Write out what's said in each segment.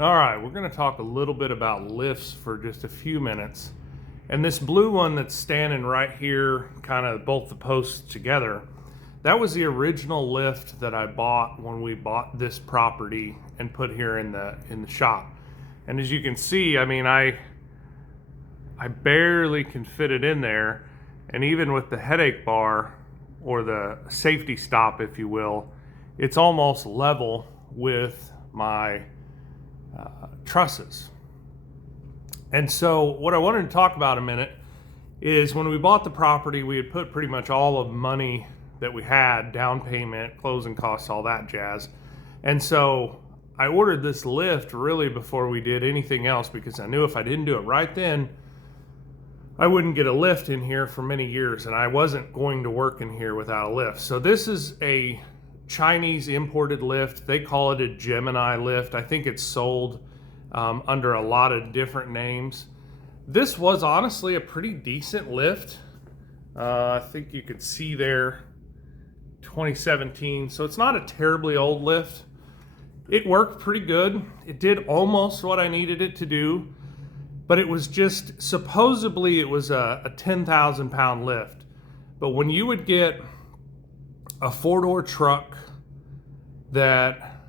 All right, we're going to talk a little bit about lifts for just a few minutes. And this blue one that's standing right here, kind of both the posts together, that was the original lift that I bought when we bought this property and put here in the shop. And as you can see, I mean, I barely can fit it in there. And even with the headache bar, or the safety stop, if you will, it's almost level with my trusses. And so what I wanted to talk about a minute is when we bought the property, we had put pretty much all of the money that we had, down payment, closing costs, all that jazz. And so I ordered this lift really before we did anything else, because I knew if I didn't do it right then, I wouldn't get a lift in here for many years, and I wasn't going to work in here without a lift. So this is a Chinese imported lift. They call it a Gemini lift. I think it's sold under a lot of different names. This was honestly a pretty decent lift. I think you can see there 2017, so it's not a terribly old lift. It worked pretty good. It did almost what I needed it to do, but it was just, supposedly it was a 10,000 pound lift. But when you would get a 4-door truck that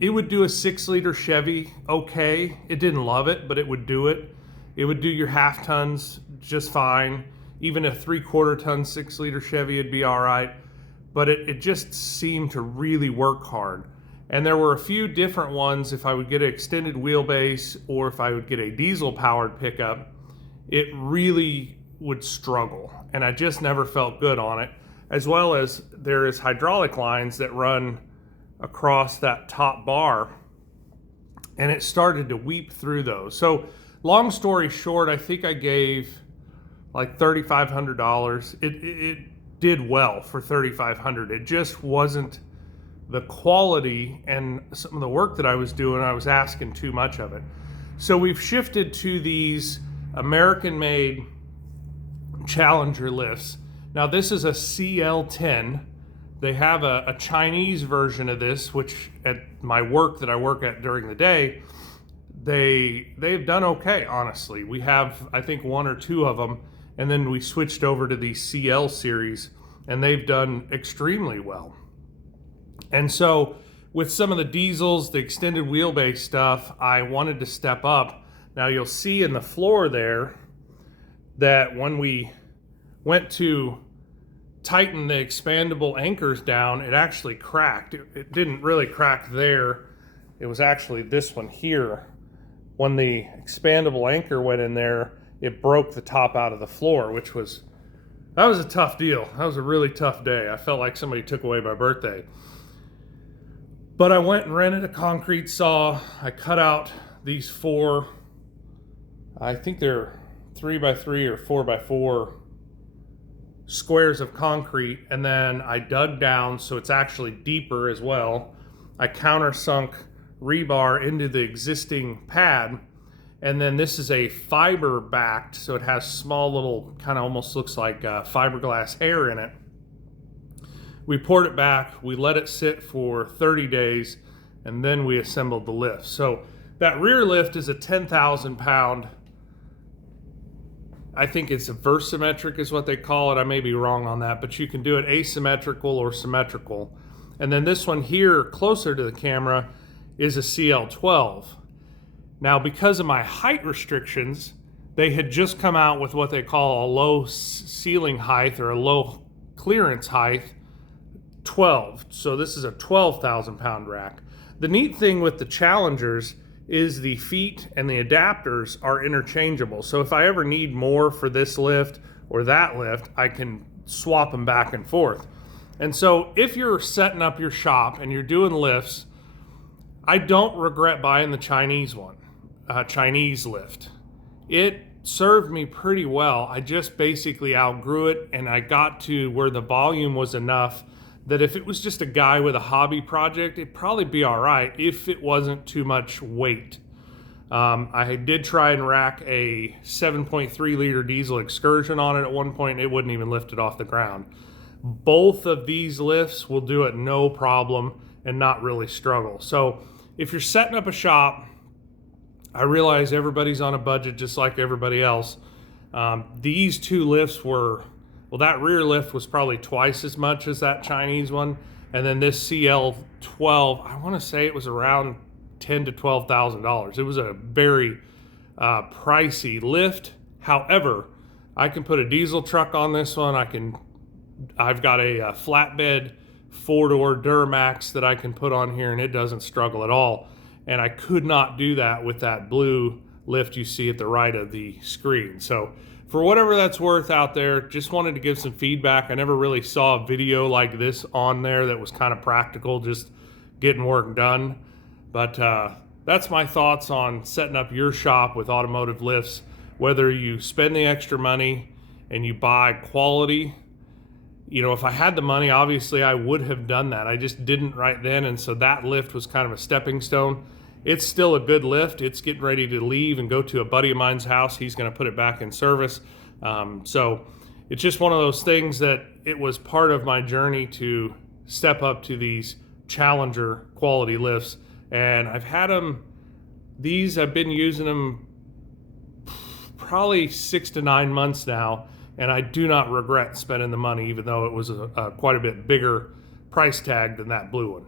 it would do a 6-liter Chevy okay. It didn't love it, but it would do it. It would do your half tons just fine. Even a 3/4 ton 6-liter Chevy would be all right. But it just seemed to really work hard. And there were a few different ones. If I would get an extended wheelbase or if I would get a diesel powered pickup, it really would struggle. And I just never felt good on it. As well as there is hydraulic lines that run across that top bar, and it started to weep through those. So long story short, I think I gave like $3,500. It did well for $3,500. It just wasn't the quality, and some of the work that I was doing, I was asking too much of it. So we've shifted to these American-made Challenger lifts. Now this is a CL10. They have a Chinese version of this, which at my work that I work at during the day, they've done okay, honestly. We have, I think, 1 or 2 of them, and then we switched over to the CL series, and they've done extremely well. And so with some of the diesels, the extended wheelbase stuff, I wanted to step up. Now you'll see in the floor there that when we went to tighten the expandable anchors down, it actually cracked. It didn't really crack there. It was actually this one here. When the expandable anchor went in there, it broke the top out of the floor, that was a tough deal. That was a really tough day. I felt like somebody took away my birthday. But I went and rented a concrete saw. I cut out these 4, I think they're 3x3 or 4x4 squares of concrete, and then I dug down so it's actually deeper as well. I countersunk rebar into the existing pad, and then this is a fiber backed, so it has small little, kind of almost looks like fiberglass hair in it. We poured it back, we let it sit for 30 days, and then we assembled the lift. So that rear lift is a 10,000 pound, I think it's a versametric is what they call it. I may be wrong on that, but you can do it asymmetrical or symmetrical. And then this one here, closer to the camera, is a CL12. Now, because of my height restrictions, they had just come out with what they call a low ceiling height or a low clearance height, 12. So this is a 12,000 pound rack. The neat thing with the Challengers is the feet and the adapters are interchangeable. So if I ever need more for this lift or that lift, I can swap them back and forth. And so if you're setting up your shop and you're doing lifts, I don't regret buying the Chinese one, Chinese lift. It served me pretty well. I just basically outgrew it, and I got to where the volume was enough that if it was just a guy with a hobby project, it'd probably be all right if it wasn't too much weight. I did try and rack a 7.3 liter diesel Excursion on it at one point. It wouldn't even lift it off the ground. Both of these lifts will do it no problem and not really struggle. So if you're setting up a shop, I realize everybody's on a budget just like everybody else. These two lifts were, well, that rear lift was probably twice as much as that Chinese one. And then this CL12, I want to say it was around $10,000 to $12,000. It was a very pricey lift. However, I can put a diesel truck on this one. I've got a flatbed 4-door Duramax that I can put on here, and it doesn't struggle at all. And I could not do that with that blue lift you see at the right of the screen. So for whatever that's worth out there, just wanted to give some feedback. I never really saw a video like this on there that was kind of practical, just getting work done. But that's my thoughts on setting up your shop with automotive lifts. Whether you spend the extra money and you buy quality, you know, if I had the money, obviously I would have done that. I just didn't right then, and so that lift was kind of a stepping stone. It's still a good lift. It's getting ready to leave and go to a buddy of mine's house. He's going to put it back in service. So it's just one of those things that it was part of my journey to step up to these Challenger quality lifts. And I've had them, I've been using them probably 6 to 9 months now, and I do not regret spending the money, even though it was quite a bit bigger price tag than that blue one.